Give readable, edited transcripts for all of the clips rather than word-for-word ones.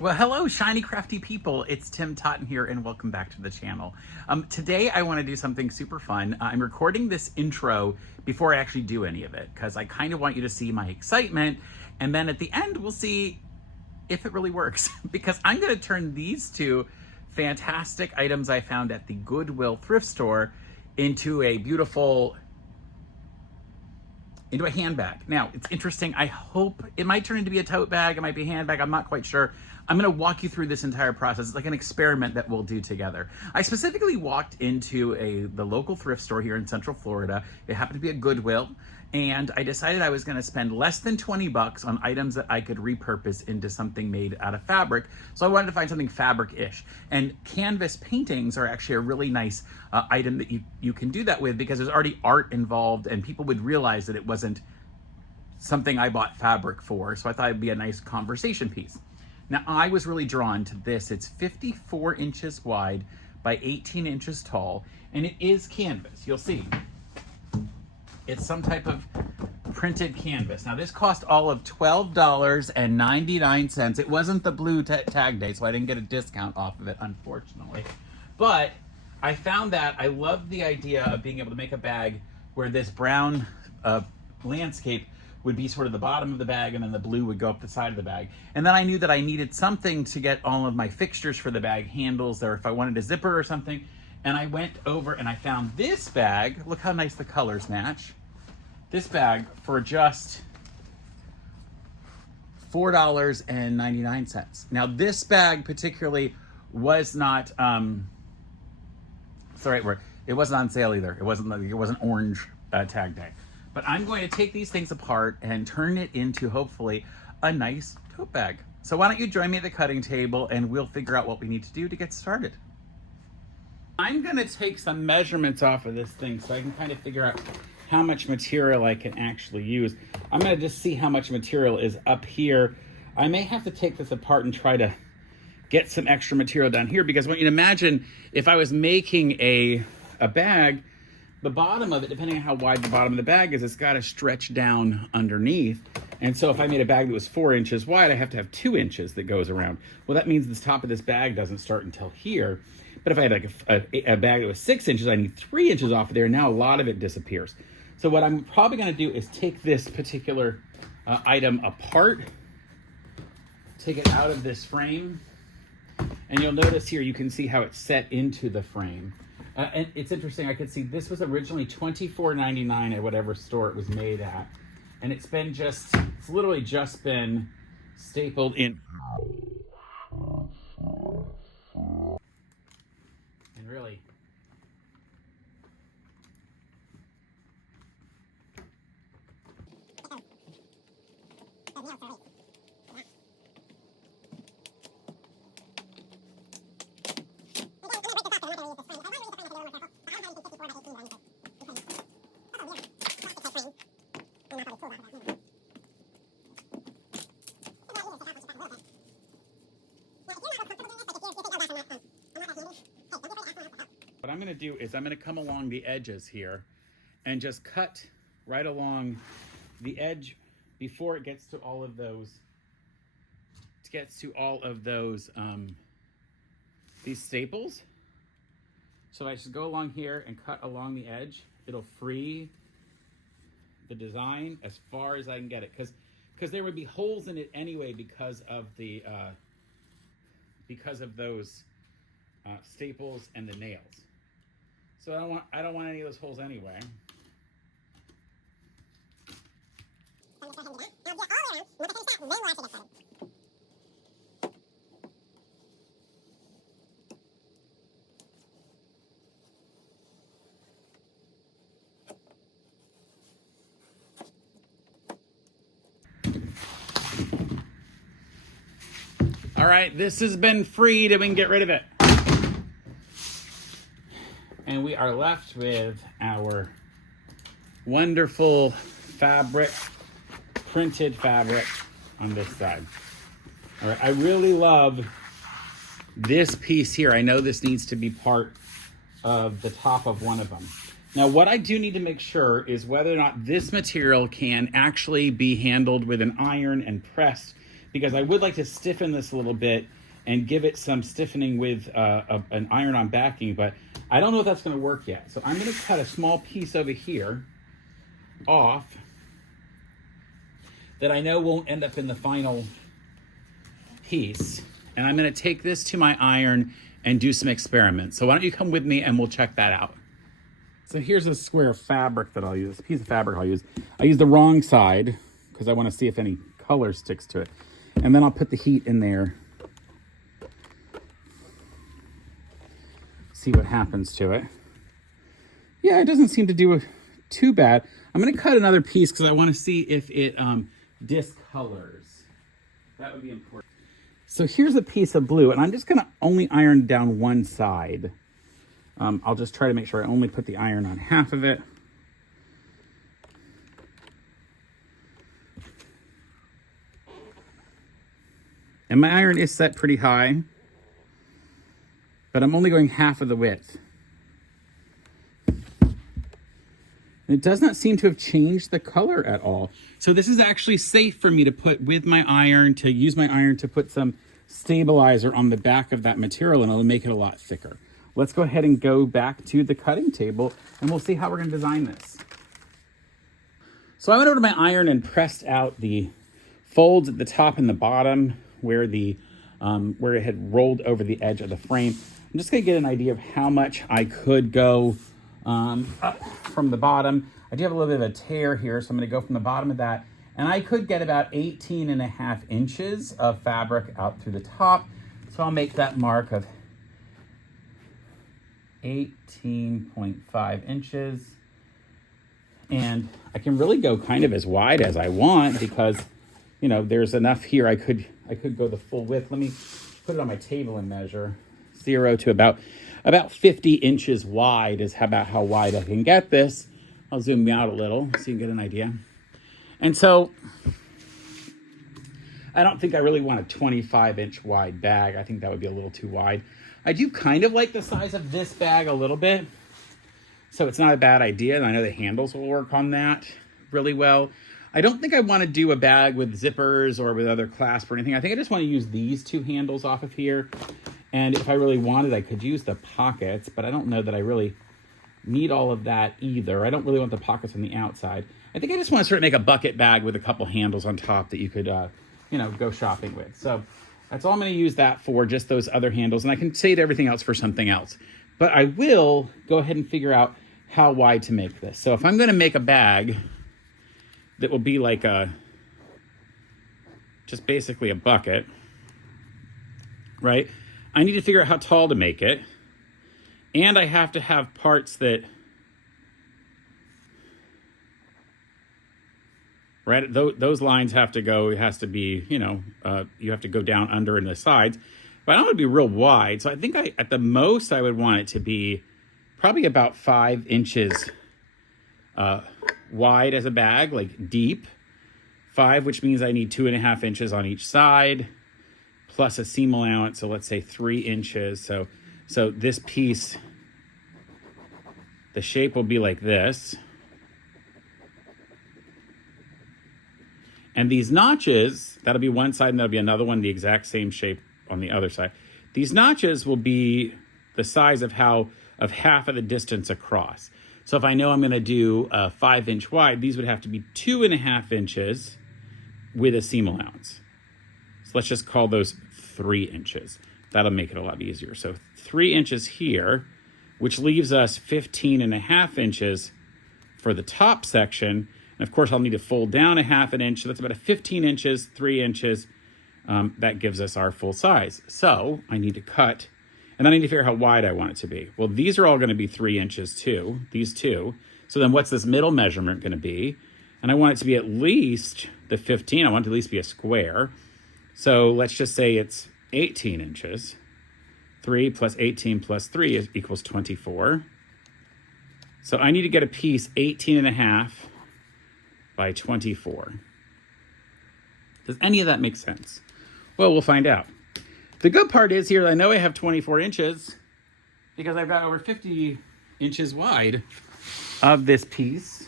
Well, hello, shiny, crafty people. It's Tim Totten here, and welcome back to the channel. Today, I want to do something super fun. I'm recording this intro before I actually do any of it, because I kind of want you to see my excitement, and then at the end, we'll see if it really works, because I'm going to turn these two fantastic items I found at the Goodwill Thrift Store into a handbag. Now, it's interesting. I hope it might turn into be a tote bag. It might be a handbag. I'm not quite sure. I'm going to walk you through this entire process. It's like an experiment that we'll do together. I specifically walked into the local thrift store here in Central Florida. It happened to be a Goodwill, and I decided I was going to spend less than 20 bucks on items that I could repurpose into something made out of fabric. So I wanted to find something fabric-ish. And canvas paintings are actually a really nice item that you can do that with, because there's already art involved, and people would realize that it wasn't something I bought fabric for. So I thought it'd be a nice conversation piece. Now, I was really drawn to this. It's 54 inches wide by 18 inches tall, and it is canvas. You'll see. It's some type of printed canvas. Now, this cost all of $12.99. It wasn't the blue tag day, so I didn't get a discount off of it, unfortunately. But I found that I love the idea of being able to make a bag where this brown landscape would be sort of the bottom of the bag, and then the blue would go up the side of the bag. And then I knew that I needed something to get all of my fixtures for the bag, handles, or if I wanted a zipper or something. And I went over and I found this bag. Look how nice the colors match. This bag for just $4.99. Now, this bag particularly was not, it's the right word. It wasn't on sale either. It wasn't orange tag day. But I'm going to take these things apart and turn it into, hopefully, a nice tote bag. So why don't you join me at the cutting table, and we'll figure out what we need to do to get started. I'm going to take some measurements off of this thing so I can kind of figure out how much material I can actually use. I'm going to just see how much material is up here. I may have to take this apart and try to get some extra material down here, because I want you to imagine if I was making a bag, the bottom of it, depending on how wide the bottom of the bag is, it's got to stretch down underneath. And so if I made a bag that was 4 inches wide, I have to have 2 inches that goes around. Well, that means the top of this bag doesn't start until here. But if I had like a bag that was 6 inches, I need 3 inches off of there. Now a lot of it disappears. So what I'm probably going to do is take this particular item apart, take it out of this frame, and you'll notice here you can see how it's set into the frame. And it's interesting, I could see this was originally $24.99 at whatever store it was made at. And it's literally just been stapled in. And really, what I'm going to do is I'm going to come along the edges here and just cut right along the edge before it gets to all of those. These staples. So I just go along here and cut along the edge. It'll free the design as far as I can get it, because there would be holes in it anyway because of those staples and the nails. So I don't want any of those holes anyway. All right, this has been freed and we can get rid of it. And we are left with our wonderful fabric, printed fabric on this side. All right, I really love this piece here. I know this needs to be part of the top of one of them. Now, what I do need to make sure is whether or not this material can actually be handled with an iron and pressed, because I would like to stiffen this a little bit and give it some stiffening with an iron-on backing, but I don't know if that's going to work yet. So I'm going to cut a small piece over here off that I know won't end up in the final piece. And I'm going to take this to my iron and do some experiments. So why don't you come with me and we'll check that out. So here's a square of fabric that I'll use, a piece of fabric I'll use. I use the wrong side because I want to see if any color sticks to it. And then I'll put the heat in there. See what happens to it. Yeah, it doesn't seem to do too bad. I'm going to cut another piece because I want to see if it discolors. That would be important. So here's a piece of blue, and I'm just going to only iron down one side. I'll just try to make sure I only put the iron on half of it. And my iron is set pretty high, but I'm only going half of the width. And it does not seem to have changed the color at all. So this is actually safe for me to put with my iron, to use my iron to put some stabilizer on the back of that material, and it'll make it a lot thicker. Let's go ahead and go back to the cutting table and we'll see how we're going to design this. So I went over to my iron and pressed out the folds at the top and the bottom where the where it had rolled over the edge of the frame. I'm just going to get an idea of how much I could go up from the bottom. I do have a little bit of a tear here, so I'm going to go from the bottom of that. And I could get about 18.5 inches of fabric out through the top. So I'll make that mark of 18.5 inches. And I can really go kind of as wide as I want because, you know, there's enough here. I could go the full width. Let me put it on my table and measure. 0 to about 50 inches wide is about how wide I can get this. I'll zoom out a little so you can get an idea. And so I don't think I really want a 25-inch wide bag. I think that would be a little too wide. I do kind of like the size of this bag a little bit, so it's not a bad idea. And I know the handles will work on that really well. I don't think I want to do a bag with zippers or with other clasp or anything. I think I just want to use these two handles off of here. And if I really wanted, I could use the pockets, but I don't know that I really need all of that either. I don't really want the pockets on the outside. I think I just want to sort of make a bucket bag with a couple handles on top that you could, you know, go shopping with. So that's all I'm going to use that for, just those other handles. And I can save everything else for something else. But I will go ahead and figure out how wide to make this. So if I'm going to make a bag that will be like just basically a bucket, right? I need to figure out how tall to make it. And I have to have parts that, right, those lines have to go, it has to be, you know, you have to go down under in the sides. But I don't want to be real wide. So I think at the most I would want it to be probably about 5 inches wide as a bag, like deep. 5, which means I need 2.5 inches on each side, plus a seam allowance, so let's say 3 inches. So this piece, the shape will be like this. And these notches, that'll be one side and that'll be another one, the exact same shape on the other side. These notches will be the size of half of the distance across. So if I know I'm gonna do a 5-inch wide, these would have to be 2.5 inches with a seam allowance. So let's just call those 3 inches. That'll make it a lot easier. So 3 inches here, which leaves us 15.5 inches for the top section. And of course, I'll need to fold down a 1/2 inch. So that's about 15 inches, 3 inches. That gives us our full size. So I need to cut, and then I need to figure out how wide I want it to be. Well, these are all going to be 3 inches too, these two. So then what's this middle measurement going to be? And I want it to be at least the 15. I want it to at least be a square. So let's just say it's 18 inches. 3 plus 18 plus 3 equals 24. So I need to get a piece 18.5 by 24. Does any of that make sense? Well, we'll find out. The good part is here, I know I have 24 inches because I've got over 50 inches wide of this piece.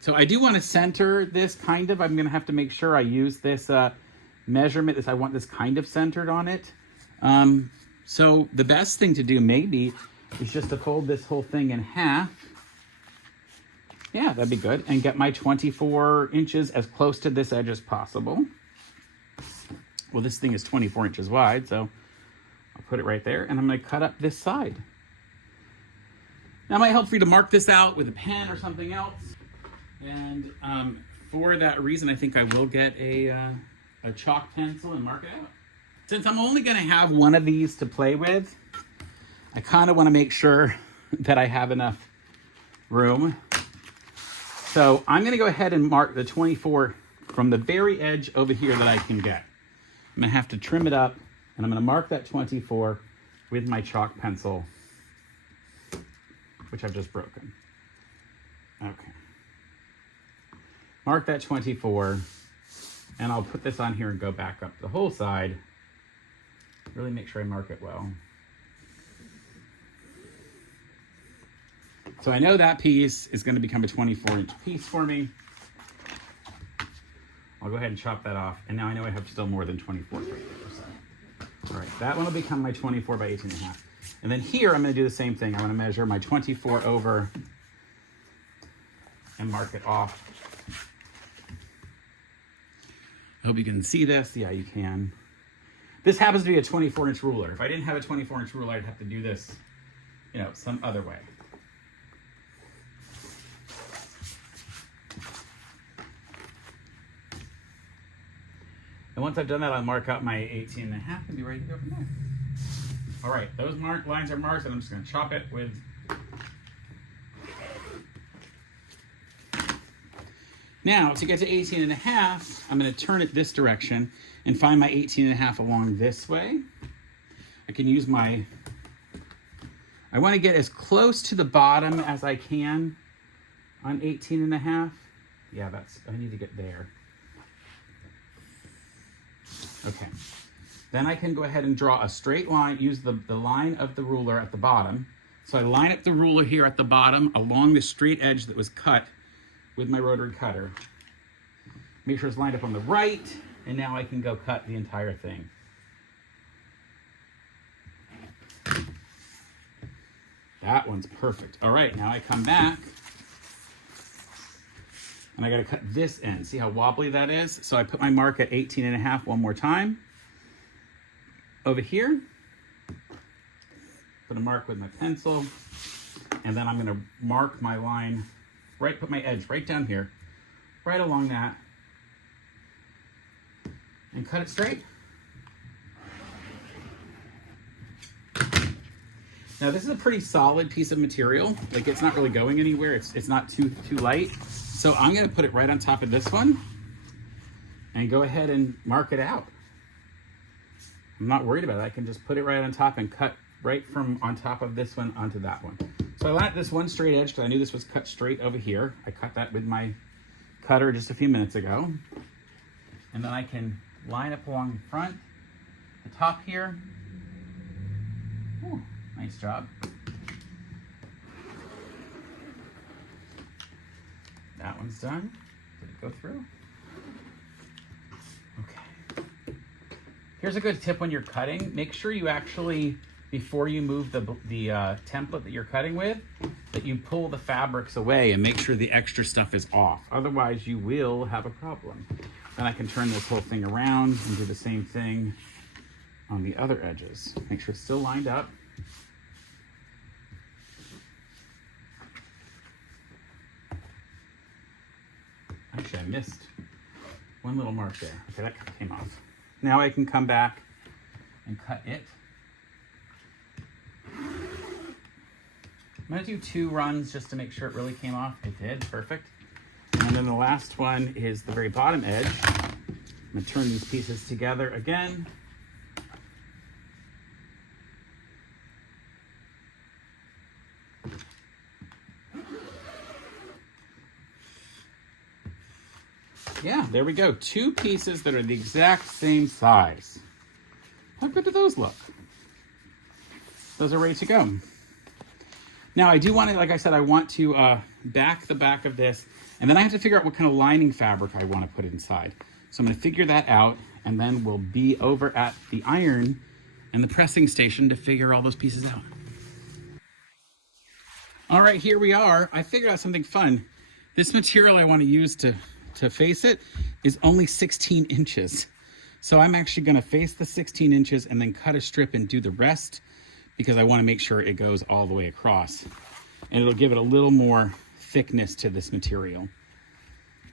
So I do want to center this kind of. I'm going to have to make sure I use this measurement. I want this kind of centered on it. So the best thing to do maybe is just to fold this whole thing in half. Yeah, that'd be good. And get my 24 inches as close to this edge as possible. Well, this thing is 24 inches wide, so I'll put it right there. And I'm going to cut up this side. Now, it might help for you to mark this out with a pen or something else. And for that reason, I think I will get a chalk pencil and mark it out. Since I'm only going to have one of these to play with, I kind of want to make sure that I have enough room. So I'm going to go ahead and mark the 24 from the very edge over here that I can get. I'm going to have to trim it up, and I'm going to mark that 24 with my chalk pencil, which I've just broken. Okay. Mark that 24, and I'll put this on here and go back up the whole side. Really make sure I mark it well. So I know that piece is going to become a 24-inch piece for me. I'll go ahead and chop that off. And now I know I have still more than 24 right there. So. All right, that one will become my 24 by 18.5. And then here, I'm going to do the same thing. I'm going to measure my 24 over and mark it off. I hope you can see this. Yeah, you can. This happens to be a 24-inch ruler. If I didn't have a 24-inch ruler, I'd have to do this, some other way. And once I've done that, I'll mark out my 18.5 and be ready to go from there. All right, those lines are marked, and I'm just going to chop it with. Now, to get to 18.5, I'm going to turn it this direction and find my 18.5 along this way. I can use I want to get as close to the bottom as I can on 18.5. Yeah, I need to get there. Okay. Then I can go ahead and draw a straight line, use the line of the ruler at the bottom. So I line up the ruler here at the bottom along the straight edge that was cut with my rotary cutter. Make sure it's lined up on the right, and now I can go cut the entire thing. That one's perfect. All right, now I come back, and I gotta cut this end. See how wobbly that is? So I put my mark at 18.5 one more time. Over here, put a mark with my pencil, and then I'm gonna mark my line, put my edge right down here, right along that, and cut it straight. Now this is a pretty solid piece of material. Like, it's not really going anywhere. It's not too light. So I'm gonna put it right on top of this one and go ahead and mark it out. I'm not worried about it. I can just put it right on top and cut right from on top of this one onto that one. So I lined this one straight edge because I knew this was cut straight over here. I cut that with my cutter just a few minutes ago. And then I can line up along the front, the top here. Ooh, nice job. That one's done. Did it go through? Okay. Here's a good tip when you're cutting. Make sure you actually, before you move the template that you're cutting with, that you pull the fabrics away and make sure the extra stuff is off. Otherwise, you will have a problem. Then I can turn this whole thing around and do the same thing on the other edges. Make sure it's still lined up. Actually, I missed one little mark there. Okay, that came off. Now I can come back and cut it. I'm gonna do 2 runs just to make sure it really came off. It did, perfect. And then the last one is the very bottom edge. I'm gonna turn these pieces together again. Yeah, there we go. 2 pieces that are the exact same size. How good do those look? Those are ready to go. Now I do want to, like I said, I want to back the back of this And then I have to figure out what kind of lining fabric I want to put inside. So I'm going to figure that out, and then we'll be over at the iron and the pressing station to figure all those pieces out. All right, here we are. I figured out something fun. This material I want to use to face it is only 16 inches. So I'm actually going to face the 16 inches and then cut a strip and do the rest, because I want to make sure it goes all the way across. And it'll give it a little more thickness to this material.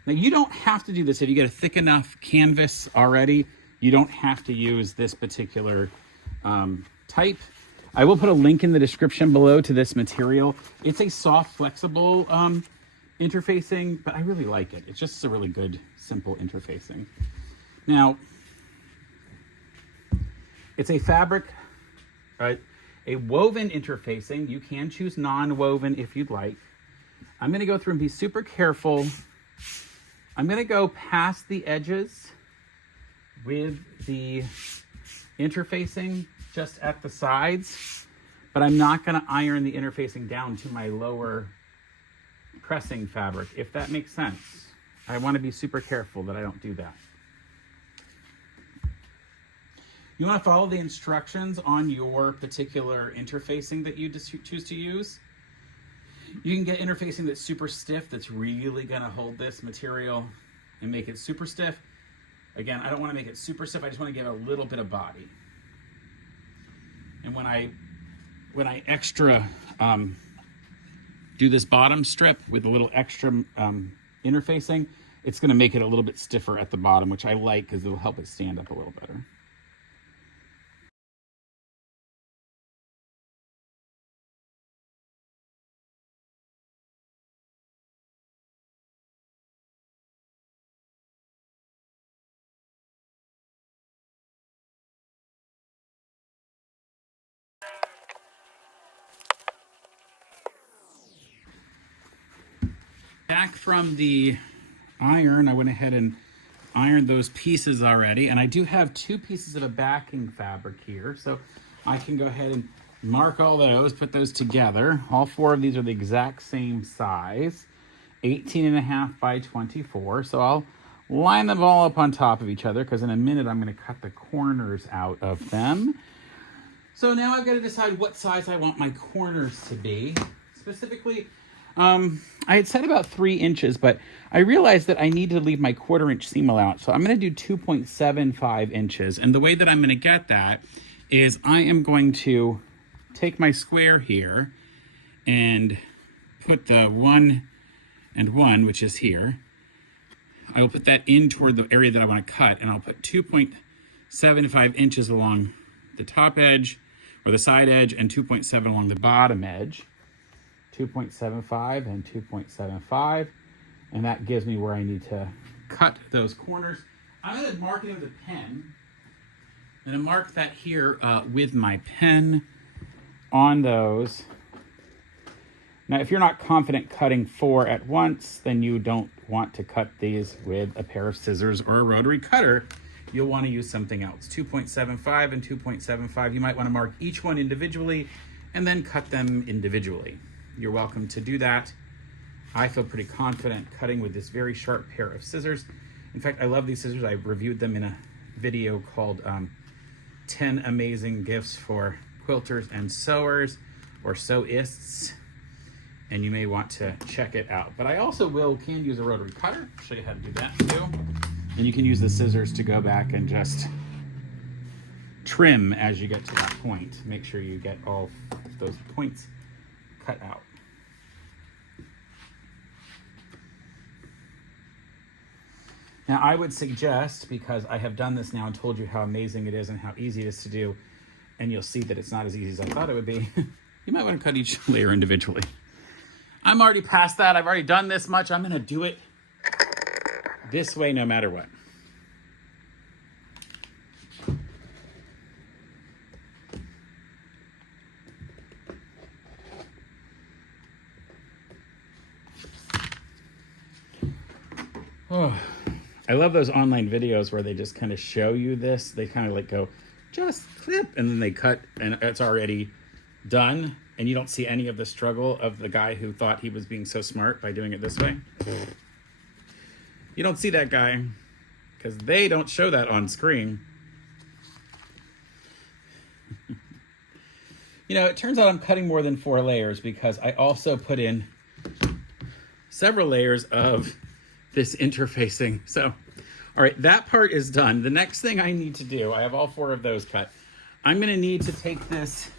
Now, you don't have to do this. If you get a thick enough canvas already, you don't have to use this particular type. I will put a link in the description below to this material. It's a soft, flexible interfacing, but I really like it. It's just a really good, simple interfacing. Now, it's a fabric, right? A woven interfacing. You can choose non-woven if you'd like. I'm going to go through and be super careful. I'm going to go past the edges with the interfacing just at the sides, but I'm not going to iron the interfacing down to my lower pressing fabric, if that makes sense. I want to be super careful that I don't do that. You want to follow the instructions on your particular interfacing that you choose to use. You can get interfacing that's super stiff, that's really going to hold this material and make it super stiff. Again, I don't want to make it super stiff. I just want to give it a little bit of body. And when I extra do this bottom strip with a little extra interfacing, it's going to make it a little bit stiffer at the bottom, which I like because it will help it stand up a little better. Back from the iron, I went ahead and ironed those pieces already, and I do have 2 pieces of a backing fabric here, so I can go ahead and mark all those, put those together. All 4 of these are the exact same size, 18.5 by 24, so I'll line them all up on top of each other, because in a minute I'm going to cut the corners out of them. So now I've got to decide what size I want my corners to be. Specifically, I had said about 3 inches, but I realized that I need to leave my 1/4 inch seam allowance. So I'm going to do 2.75 inches. And the way that I'm going to get that is I am going to take my square here and put the 1 and 1, which is here. I will put that in toward the area that I want to cut, and I'll put 2.75 inches along the top edge or the side edge and 2.7 along the bottom edge. 2.75 and 2.75, and that gives me where I need to cut those corners. I'm going to mark it with a pen. I'm going to mark that here with my pen on those. Now, if you're not confident cutting 4 at once, then you don't want to cut these with a pair of scissors or a rotary cutter. You'll want to use something else. 2.75 and 2.75. You might want to mark each one individually and then cut them individually. You're welcome to do that. I feel pretty confident cutting with this very sharp pair of scissors. In fact, I love these scissors. I reviewed them in a video called 10 Amazing Gifts for Quilters and Sewers, or sewists, and you may want to check it out. But I also can use a rotary cutter. I'll show you how to do that too. And you can use the scissors to go back and just trim as you get to that point. Make sure you get all those points cut out. Now, I would suggest, because I have done this now and told you how amazing it is and how easy it is to do, and you'll see that it's not as easy as I thought it would be, you might want to cut each layer individually. I'm already past that. I've already done this much. I'm going to do it this way no matter what. Oh, I love those online videos where they just kind of show you this. They kind of like go, just clip, and then they cut, and it's already done. And you don't see any of the struggle of the guy who thought he was being so smart by doing it this way. You don't see that guy because they don't show that on screen. You know, it turns out I'm cutting more than 4 layers because I also put in several layers of this interfacing. So, all right, that part is done. The next thing I need to do, I have all 4 of those cut. I'm going to need to take this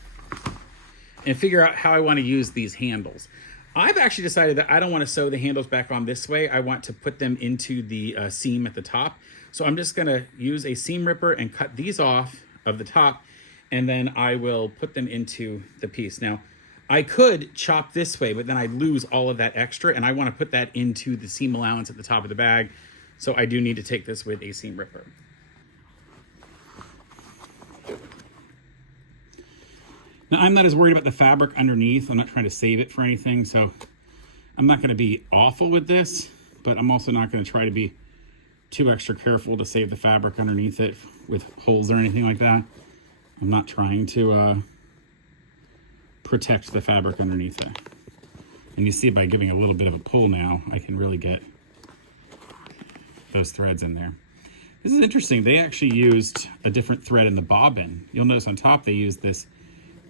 and figure out how I want to use these handles. I've actually decided that I don't want to sew the handles back on this way. I want to put them into the seam at the top. So I'm just going to use a seam ripper and cut these off of the top, and then I will put them into the piece. Now, I could chop this way, but then I'd lose all of that extra, and I want to put that into the seam allowance at the top of the bag. So I do need to take this with a seam ripper. Now, I'm not as worried about the fabric underneath. I'm not trying to save it for anything, so I'm not going to be awful with this, but I'm also not going to try to be too extra careful to save the fabric underneath it with holes or anything like that. I'm not trying to protect the fabric underneath it. And you see by giving a little bit of a pull now, I can really get those threads in there. This is interesting. They actually used a different thread in the bobbin. You'll notice on top they used this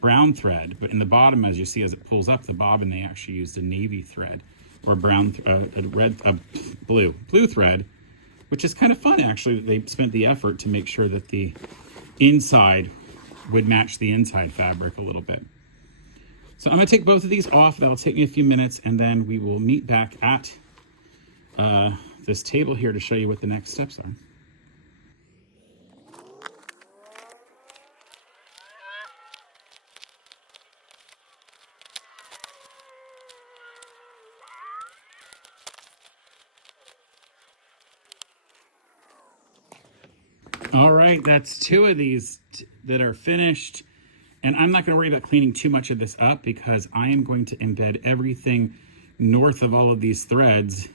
brown thread, but in the bottom, as you see, as it pulls up the bobbin, they actually used a navy thread or blue thread, which is kind of fun, actually. They spent the effort to make sure that the inside would match the inside fabric a little bit. So I'm going to take both of these off. That'll take me a few minutes, and then we will meet back at this table here to show you what the next steps are. All right, that's 2 of these that are finished. And I'm not going to worry about cleaning too much of this up because I am going to embed everything north of all of these threads,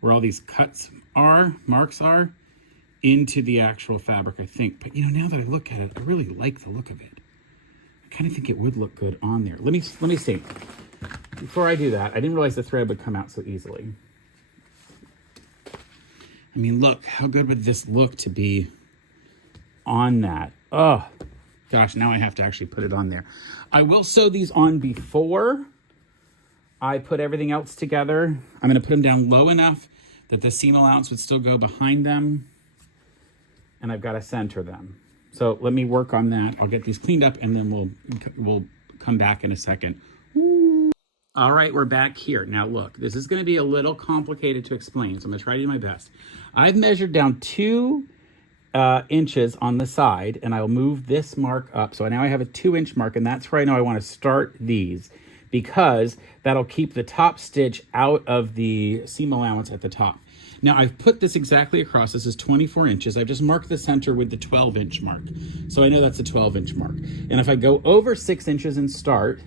where all these marks are, into the actual fabric, I think. But, you know, now that I look at it, I really like the look of it. I kind of think it would look good on there. Let me see. Before I do that, I didn't realize the thread would come out so easily. I mean, look, how good would this look to be on that? Oh, gosh, now I have to actually put it on there. I will sew these on before I put everything else together. I'm going to put them down low enough that the seam allowance would still go behind them. And I've got to center them. So let me work on that. I'll get these cleaned up, and then we'll come back in a second. Ooh. All right, we're back here. Now look, this is going to be a little complicated to explain, so I'm going to try to do my best. I've measured down 2 inches on the side, and I'll move this mark up. So now I have a 2-inch mark, and that's where I know I want to start these, because that'll keep the top stitch out of the seam allowance at the top. Now I've put this exactly across. This is 24 inches. I've just marked the center with the 12-inch mark. So I know that's a 12-inch mark. And if I go over 6 inches and start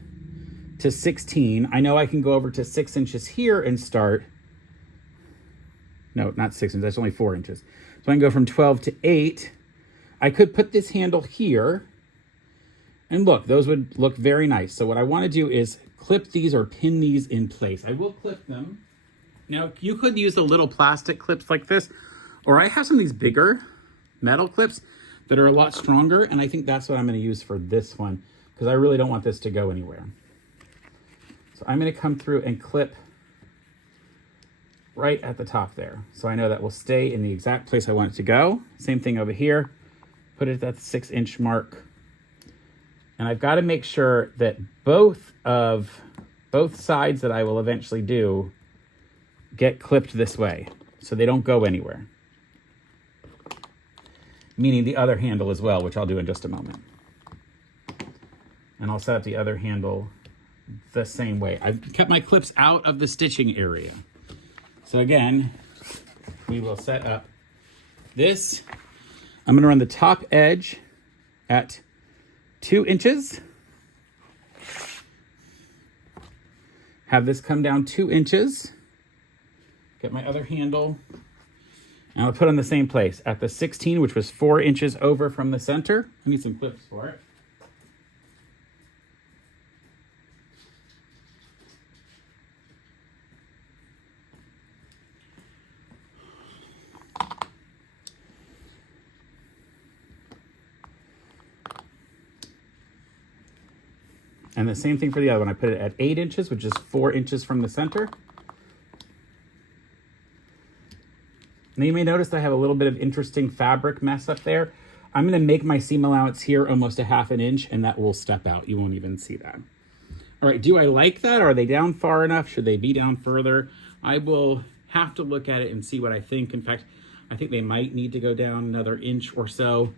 to 16, I know I can go over to 6 inches here and start. No, not 6 inches, that's only 4 inches. So I can go from 12 to 8. I could put this handle here, and look, those would look very nice. So what I want to do is clip these or pin these in place. I will clip them. Now, you could use the little plastic clips like this, or I have some of these bigger metal clips that are a lot stronger, and I think that's what I'm going to use for this one, because I really don't want this to go anywhere. So I'm going to come through and clip right at the top there. So I know that will stay in the exact place I want it to go. Same thing over here. Put it at the 6-inch mark. And I've got to make sure that both sides that I will eventually do get clipped this way, so they don't go anywhere. Meaning the other handle as well, which I'll do in just a moment. And I'll set up the other handle the same way. I've kept my clips out of the stitching area. So again, we will set up this. I'm going to run the top edge at 2 inches. Have this come down 2 inches. Get my other handle. And I'll put it in the same place at the 16, which was 4 inches over from the center. I need some clips for it. And the same thing for the other one. I put it at 8 inches, which is 4 inches from the center. Now you may notice that I have a little bit of interesting fabric mess up there. I'm gonna make my seam allowance here almost a 1/2 inch, and that will step out. You won't even see that. All right, do I like that? Are they down far enough? Should they be down further? I will have to look at it and see what I think. In fact, I think they might need to go down another inch or so.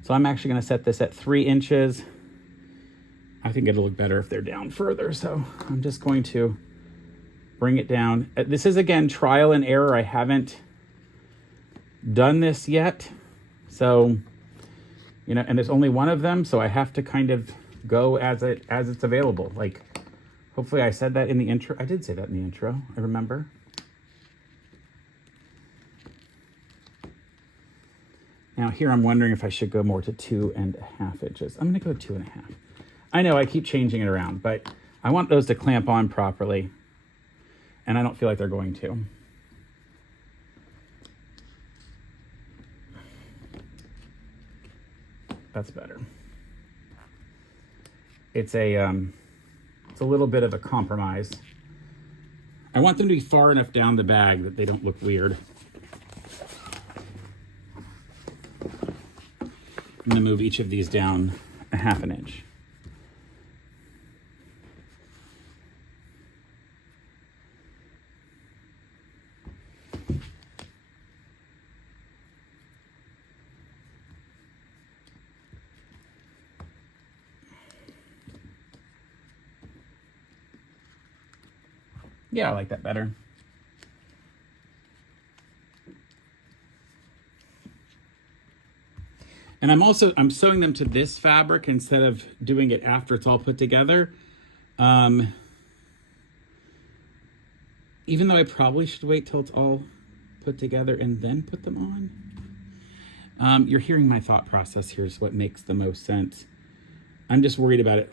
So I'm actually gonna set this at 3 inches. I think it'll look better if they're down further. So I'm just going to bring it down. This is, again, trial and error. I haven't done this yet. So, you know, and there's only one of them. So I have to kind of go as it's available. Like, hopefully I said that in the intro. I did say that in the intro, I remember. Now here I'm wondering if I should go more to 2.5 inches. I'm gonna go 2.5. I know I keep changing it around, but I want those to clamp on properly, and I don't feel like they're going to. That's better. It's a little bit of a compromise. I want them to be far enough down the bag that they don't look weird. I'm gonna move each of these down a 1/2 inch. Yeah, I like that better. And I'm sewing them to this fabric instead of doing it after it's all put together. Even though I probably should wait till it's all put together and then put them on. You're hearing my thought process. Here's what makes the most sense. I'm just worried about it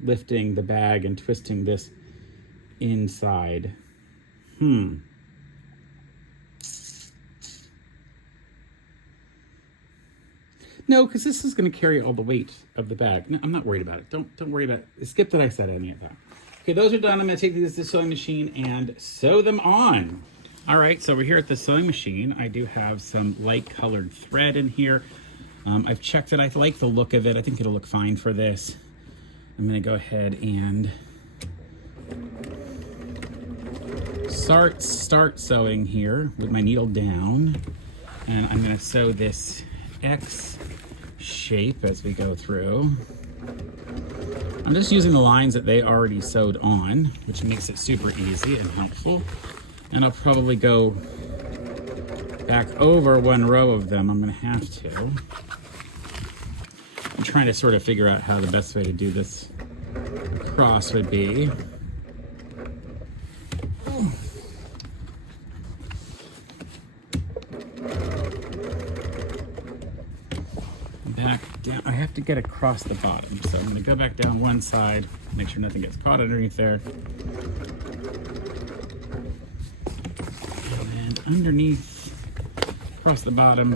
lifting the bag and twisting this inside. No, because this is going to carry all the weight of the bag. No, I'm not worried about it. Don't worry about it. Skip that I said any of that. Okay, those are done. I'm going to take these to the sewing machine and sew them on. All right, so we're here at the sewing machine. I do have some light colored thread in here. I've checked it. I like the look of it. I think it'll look fine for this. I'm going to go ahead and start sewing here with my needle down. And I'm going to sew this X shape as we go through. I'm just using the lines that they already sewed on, which makes it super easy and helpful. And I'll probably go back over one row of them. I'm going to have to. I'm trying to sort of figure out how the best way to do this across would be. Back down. I have to get across the bottom, so I'm going to go back down one side, make sure nothing gets caught underneath there. And then underneath, across the bottom.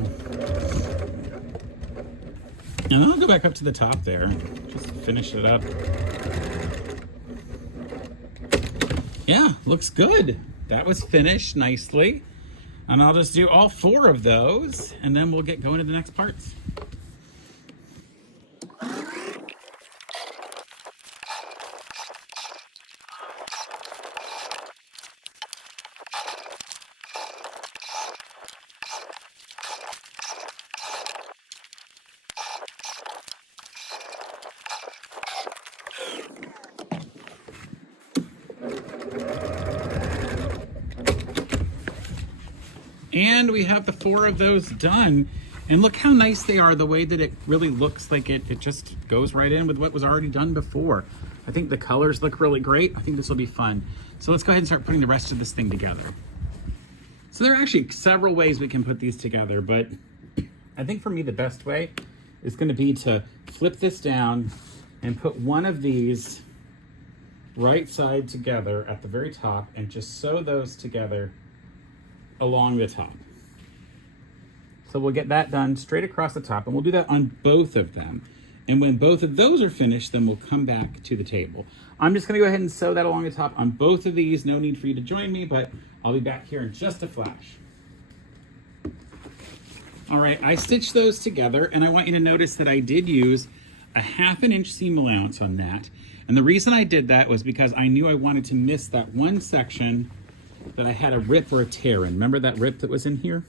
And then I'll go back up to the top there, just finish it up. Yeah, looks good. That was finished nicely. And I'll just do all 4 of those, and then we'll get going to the next parts. And we have the 4 of those done. And look how nice they are, the way that it really looks like it just goes right in with what was already done before. I think the colors look really great. I think this will be fun. So let's go ahead and start putting the rest of this thing together. So there are actually several ways we can put these together, but I think for me the best way is going to be to flip this down and put one of these right side together at the very top and just sew those together along the top. So we'll get that done straight across the top, and we'll do that on both of them. And when both of those are finished, then we'll come back to the table. I'm just gonna go ahead and sew that along the top on both of these. No need for you to join me, but I'll be back here in just a flash. All right, I stitched those together, and I want you to notice that I did use a 1/2 inch seam allowance on that. And the reason I did that was because I knew I wanted to miss that one section that I had a rip or a tear in. Remember that rip that was in here?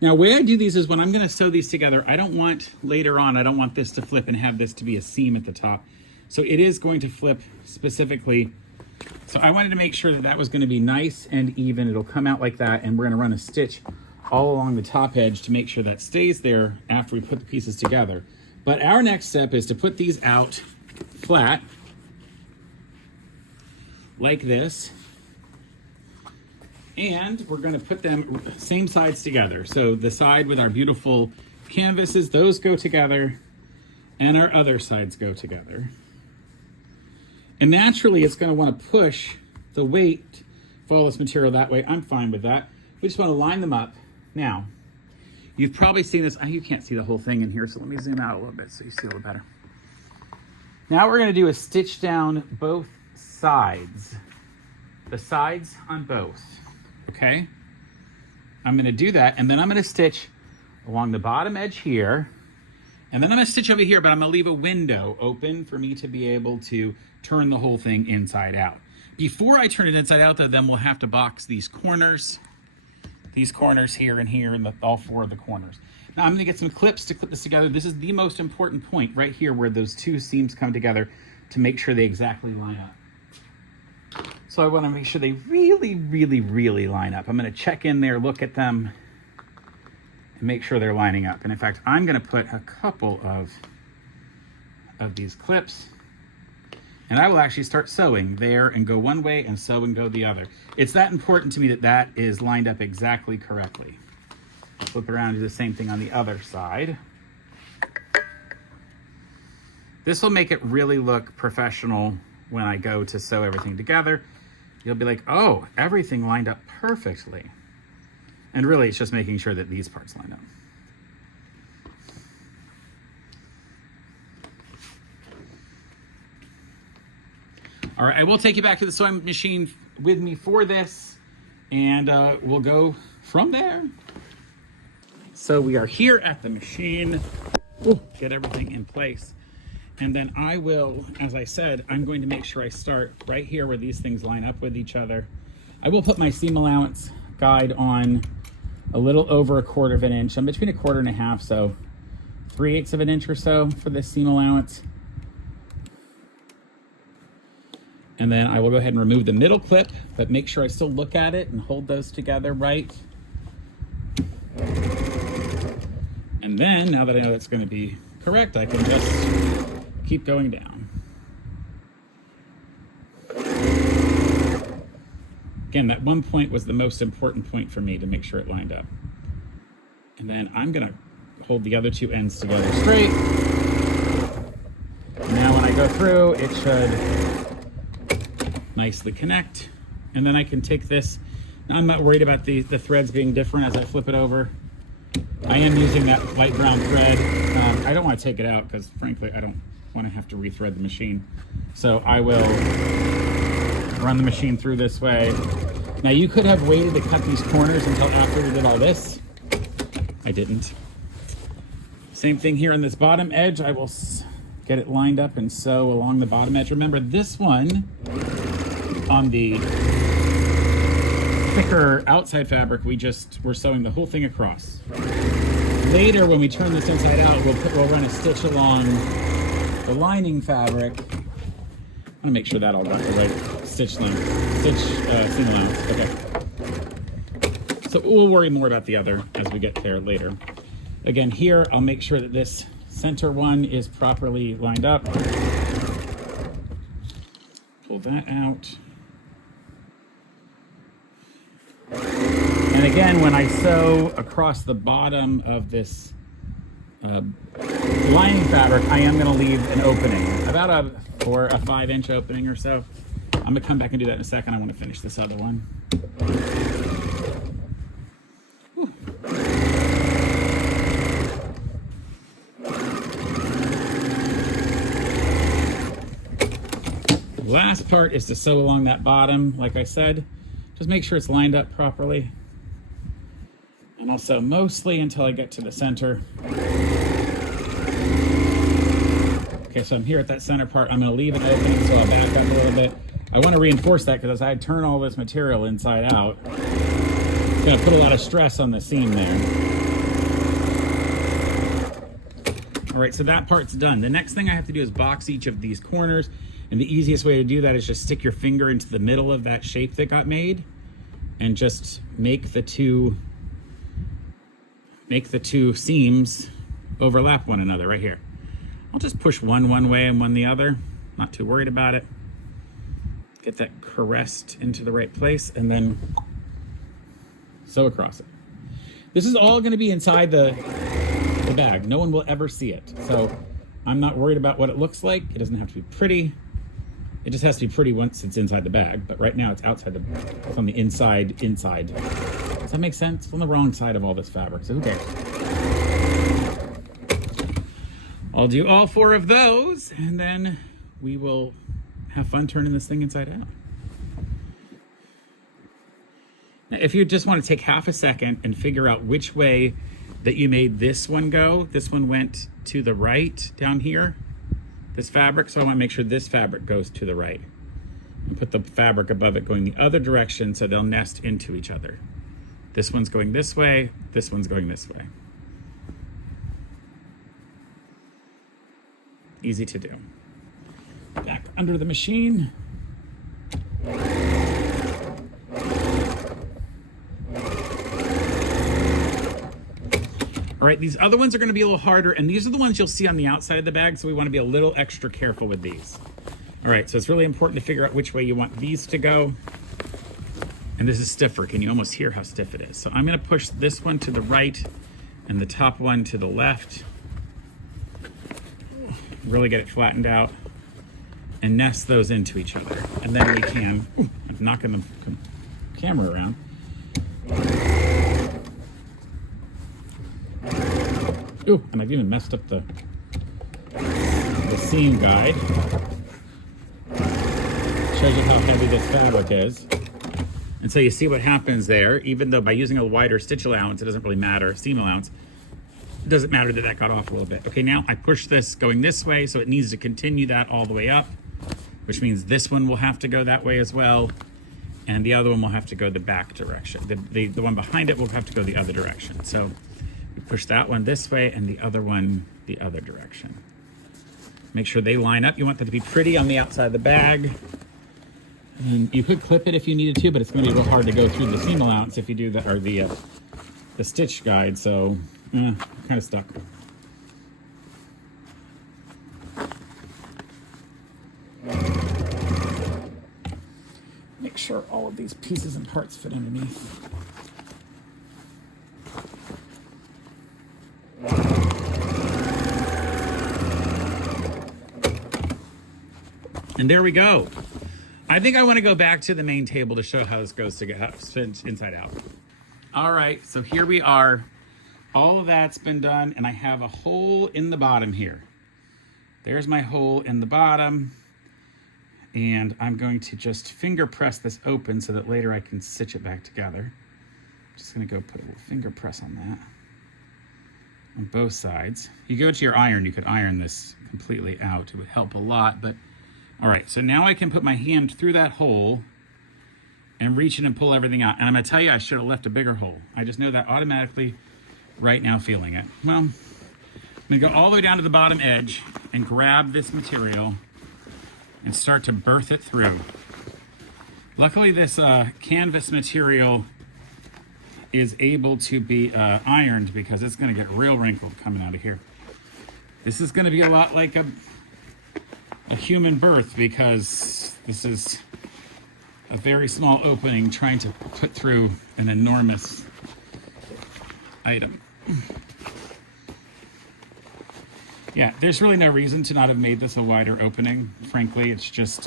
Now, the way I do these is when I'm gonna sew these together, I don't want, later on, I don't want this to flip and have this to be a seam at the top. So it is going to flip specifically. So I wanted to make sure that that was gonna be nice and even. It'll come out like that, and we're gonna run a stitch all along the top edge to make sure that stays there after we put the pieces together. But our next step is to put these out flat, like this. And we're gonna put them same sides together. So the side with our beautiful canvases, those go together, and our other sides go together. And naturally, it's gonna wanna push the weight for all this material that way. I'm fine with that. We just wanna line them up. Now, you've probably seen this. You can't see the whole thing in here, so let me zoom out a little bit so you see a little better. Now we're gonna do a stitch down both sides. The sides on both. Okay, I'm gonna do that, and then I'm gonna stitch along the bottom edge here, and then I'm gonna stitch over here, but I'm gonna leave a window open for me to be able to turn the whole thing inside out. Before I turn it inside out, though, then we'll have to box these corners here and here, and all 4 of the corners. Now I'm gonna get some clips to clip this together. This is the most important point right here where those 2 seams come together to make sure they exactly line up. So I want to make sure they really, really, really line up. I'm going to check in there, look at them, and make sure they're lining up. And in fact, I'm going to put a couple of these clips, and I will actually start sewing there and go one way and sew and go the other. It's that important to me that that is lined up exactly correctly. Flip around and do the same thing on the other side. This will make it really look professional when I go to sew everything together. You'll be like, oh, everything lined up perfectly. And really, it's just making sure that these parts line up. All right, I will take you back to the sewing machine with me for this, and we'll go from there. So we are here at the machine. Ooh, get everything in place. And then I will, as I said, I'm going to make sure I start right here where these things line up with each other. I will put my seam allowance guide on a little over 1/4 of an inch. I'm between 1/4 and 1/2, so 3/8 of an inch or so for this seam allowance. And then I will go ahead and remove the middle clip, but make sure I still look at it and hold those together right. And then, now that I know that's going to be correct, I can just keep going down. Again, that one point was the most important point for me to make sure it lined up. And then I'm gonna hold the other 2 ends together straight. Now when I go through, it should nicely connect. And then I can take this. Now I'm not worried about the threads being different as I flip it over. I am using that light brown thread. I don't want to take it out because frankly, I don't want to have to rethread the machine. So I will run the machine through this way. Now you could have waited to cut these corners until after we did all this. I didn't. Same thing here on this bottom edge. I will get it lined up and sew along the bottom edge. Remember this one on the thicker outside fabric, we're sewing the whole thing across. Later, when we turn this inside out, we'll run a stitch along the lining fabric. I want to make sure that all got the right seam allowance. Okay. So we'll worry more about the other as we get there later. Again, here, I'll make sure that this center one is properly lined up. Pull that out. And again, when I sew across the bottom of this lining fabric, I am going to leave an opening, about a 4 or 5 inch opening or so. I'm going to come back and do that in a second. I want to finish this other one. Whew. last part is to sew along that bottom, like I said. Just make sure it's lined up properly. And I'll sew mostly until I get to the center. Okay, so I'm here at that center part. I'm gonna leave an opening, so I'll back up a little bit. I wanna reinforce that because as I turn all this material inside out, it's gonna put a lot of stress on the seam there. All right, so that part's done. The next thing I have to do is box each of these corners. And the easiest way to do that is just stick your finger into the middle of that shape that got made and just make the two seams overlap one another right here. I'll just push one way and one the other. Not too worried about it. Get that caressed into the right place and then sew across it. This is all gonna be inside the bag. No one will ever see it. So I'm not worried about what it looks like. It doesn't have to be pretty. It just has to be pretty once it's inside the bag. But right now it's outside it's on the inside. Does that make sense? It's on the wrong side of all this fabric, so who cares? I'll do all 4 of those, and then we will have fun turning this thing inside out. Now, if you just want to take half a second and figure out which way that you made this one go, this one went to the right down here, this fabric, so I want to make sure this fabric goes to the right. And put the fabric above it going the other direction so they'll nest into each other. This one's going this way, this one's going this way. Easy to do. Back under the machine. All right, these other ones are gonna be a little harder, and these are the ones you'll see on the outside of the bag, so we wanna be a little extra careful with these. All right, so it's really important to figure out which way you want these to go. And this is stiffer. Can you almost hear how stiff it is? So I'm gonna push this one to the right and the top one to the left. Really get it flattened out and nest those into each other. And then we can, I'm knocking the camera around. Ooh, and I've even messed up the seam guide. Shows you how heavy this fabric is. And so you see what happens there, even though by using a wider stitch allowance, it doesn't really matter, seam allowance, it doesn't matter that that got off a little bit. Okay, now I push this going this way, so it needs to continue that all the way up, which means this one will have to go that way as well, and the other one will have to go the back direction. The one behind it will have to go the other direction. So we push that one this way and the other one the other direction. Make sure they line up. You want them to be pretty on the outside of the bag. And you could clip it if you needed to, but it's going to be real hard to go through the seam allowance if you do that, or the stitch guide. So, kind of stuck. Make sure all of these pieces and parts fit underneath. And there we go. I think I want to go back to the main table to show how this goes to get inside out. All right, so here we are. All of that's been done, and I have a hole in the bottom here. There's my hole in the bottom, and I'm going to just finger press this open so that later I can stitch it back together. Just gonna go put a little finger press on that on both sides. You go to your iron, you could iron this completely out. It would help a lot, but all right, so now I can put my hand through that hole and reach in and pull everything out. And I'm gonna tell you, I should have left a bigger hole. I just know that automatically right now feeling it. Well, I'm gonna go all the way down to the bottom edge and grab this material and start to birth it through. Luckily, this canvas material is able to be ironed because it's gonna get real wrinkled coming out of here. This is gonna be a lot like a human birth because this is a very small opening trying to put through an enormous item. Yeah, there's really no reason to not have made this a wider opening. Frankly, it's just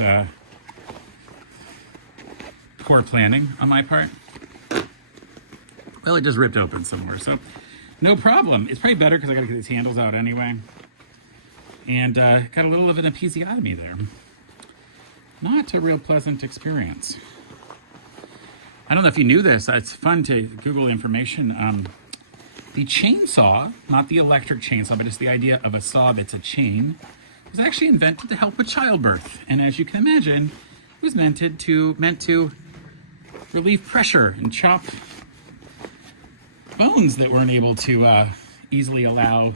poor planning on my part. Well, it just ripped open somewhere, so no problem. It's probably better because I gotta get these handles out anyway. And got a little of an episiotomy there. not a real pleasant experience. I don't know if you knew this. It's fun to Google information. The chainsaw, not the electric chainsaw, but it's the idea of a saw that's a chain, was actually invented to help with childbirth. And as you can imagine, it was meant to relieve pressure and chop bones that weren't able to easily allow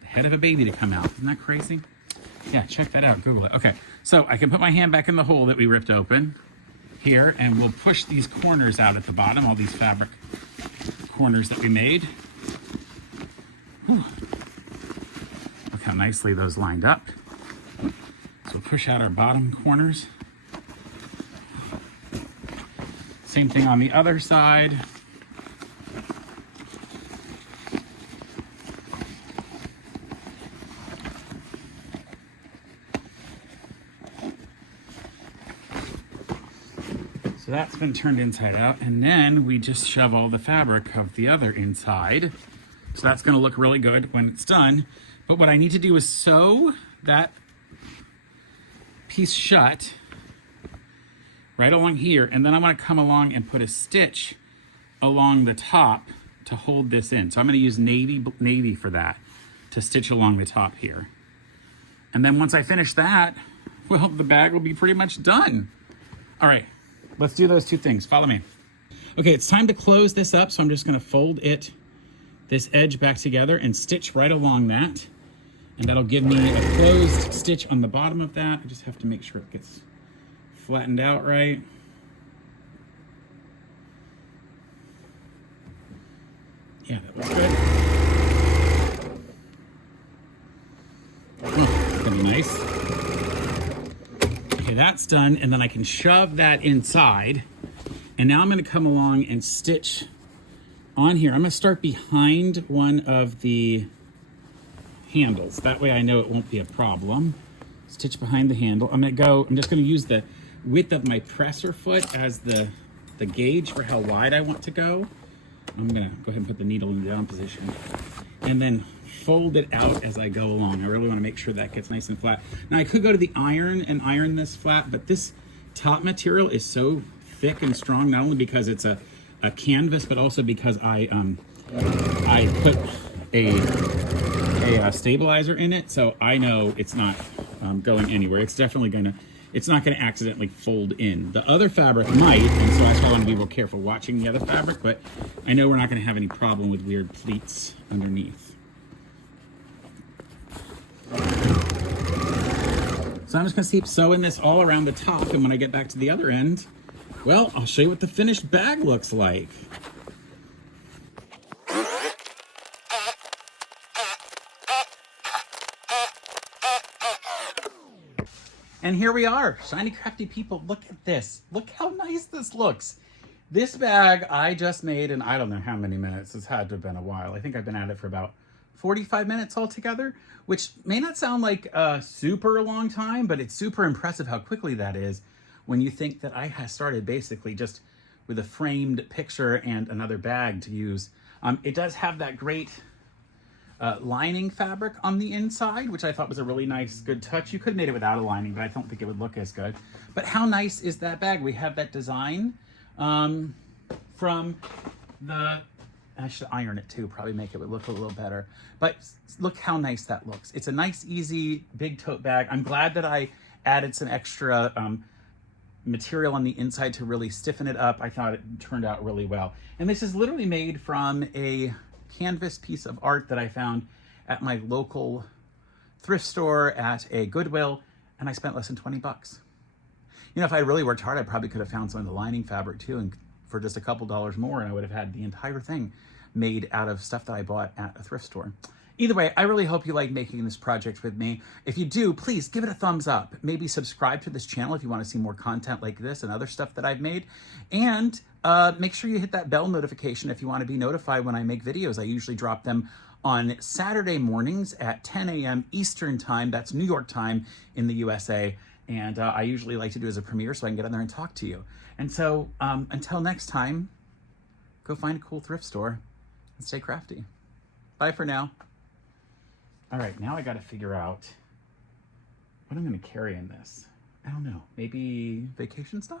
the head of a baby to come out. Isn't that crazy? Yeah, check that out. Google it. Okay, so I can put my hand back in the hole that we ripped open here, and we'll push these corners out at the bottom, all these fabric corners that we made. Whew. Look how nicely those lined up. So we'll push out our bottom corners. Same thing on the other side. So that's been turned inside out, and then we just shove all the fabric of the other inside. So that's going to look really good when it's done. But what I need to do is sew that piece shut right along here, and then I'm going to come along and put a stitch along the top to hold this in. So I'm going to use navy for that, to stitch along the top here. And then once I finish that, well, the bag will be pretty much done. All right, let's do those two things. Follow me. Okay, it's time to close this up, so I'm just going to fold this edge back together and stitch right along that. And that'll give me a closed stitch on the bottom of that. I just have to make sure it gets flattened out right. Yeah, that looks good. Oh, that's gonna be nice. Okay, that's done, and then I can shove that inside. And now I'm gonna come along and stitch on here. I'm gonna start behind one of the handles. That way I know it won't be a problem. Stitch behind the handle. I'm just gonna use the width of my presser foot as the gauge for how wide I want to go. I'm gonna go ahead and put the needle in the down position and then fold it out as I go along. I really wanna make sure that gets nice and flat. Now I could go to the iron and iron this flat, but this top material is so thick and strong, not only because it's a canvas, but also because I put a stabilizer in it, so I know it's not going anywhere. It's not gonna accidentally fold in. The other fabric might, and so that's why I want to be real careful watching the other fabric, but I know we're not gonna have any problem with weird pleats underneath. So I'm just gonna keep sewing this all around the top, and when I get back to the other end, well, I'll show you what the finished bag looks like. And here we are, shiny crafty people. Look at this. Look how nice this looks. This bag I just made in I don't know how many minutes. It's had to have been a while. I think I've been at it for about 45 minutes altogether, which may not sound like a super long time, but it's super impressive how quickly that is when you think that I started basically just with a framed picture and another bag to use. It does have that great lining fabric on the inside, which I thought was a really nice, good touch. You could have made it without a lining, but I don't think it would look as good. But how nice is that bag? We have that design from the, I should iron it too, probably make it look a little better. But look how nice that looks. It's a nice, easy, big tote bag. I'm glad that I added some extra material on the inside to really stiffen it up. I thought it turned out really well. And this is literally made from a canvas piece of art that I found at my local thrift store at a Goodwill, and I spent less than 20 bucks. You know, if I really worked hard, I probably could have found some of the lining fabric too, and for just a couple dollars more, and I would have had the entire thing made out of stuff that I bought at a thrift store. Either way, I really hope you like making this project with me. If you do, please give it a thumbs up. Maybe subscribe to this channel if you want to see more content like this and other stuff that I've made. And make sure you hit that bell notification if you want to be notified when I make videos. I usually drop them on Saturday mornings at 10 a.m. Eastern time. That's New York time in the USA. And I usually like to do as a premiere so I can get on there and talk to you. And so until next time, go find a cool thrift store and stay crafty. Bye for now. All right, now I got to figure out what I'm going to carry in this. I don't know, maybe vacation stuff?